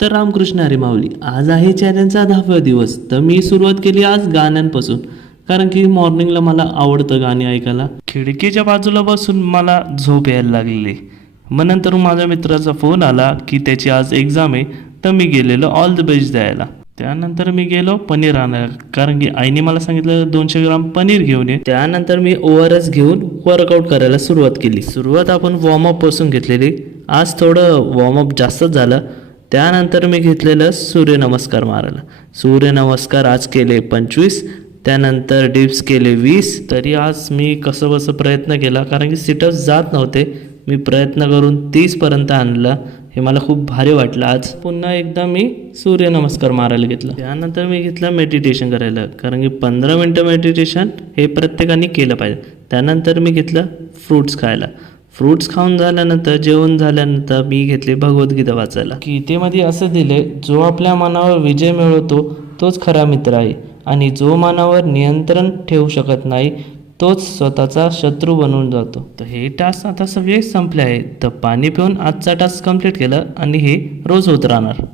तर रामकृष्ण हरी माऊली, आज आहे चॅलेंजचा 10वा दिवस. तर मी सुरुवात केली आज गाण्यांपासून, कारण की मॉर्निंगला मला आवडतं गाणी ऐकायला. खिडकीच्या बाजूला बसून मला झोप यायला लागलेली. मग नंतर माझ्या मित्राचा फोन आला की त्याची आज एक्झाम आहे, तर मी गेलेलो ऑल द बेस्ट द्यायला. त्यानंतर मी गेलो पनीर आणायला, कारण की आईने मला सांगितलं 200 ग्राम पनीर घेऊन ये. त्यानंतर मी ORS घेऊन वर्कआउट करायला सुरुवात केली. सुरुवात आपण वॉर्मअप पासून घेतलेली. आज थोडं वॉर्मअप जास्तच झालं. त्यानंतर मी घेतलेलं सूर्यनमस्कार मारायला. सूर्यनमस्कार आज केले 25, त्यानंतर डिप्स केले 20. तरी आज मी कसं बसं प्रयत्न केला, कारण की सिटअप्स जात नव्हते. मी प्रयत्न करून 30पर्यंत आणलं. हे मला खूप भारी वाटलं. आज पुन्हा एकदा मी सूर्यनमस्कार मारायला घेतलं. त्यानंतर मी घेतलं मेडिटेशन करायला, कारण की 15 मिनटं मेडिटेशन हे प्रत्येकाने केलं पाहिजे. त्यानंतर मी घेतलं फ्रूट्स खायला. फ्रूट्स खाऊन झाल्यानंतर, जेवण झाल्यानंतर मी घेतले भगवद्गीता वाचायला. गीतेमध्ये असं दिले, जो आपल्या मनावर विजय मिळवतो तोच खरा मित्र आहे, आणि जो मनावर नियंत्रण ठेवू शकत नाही तोच स्वतःचा शत्रू बनून जातो. तर हे टास्क आता सगळे संपले आहे. तर पाणी पिऊन आजचा टास्क कंप्लीट केला, आणि हे रोज होत राहणार.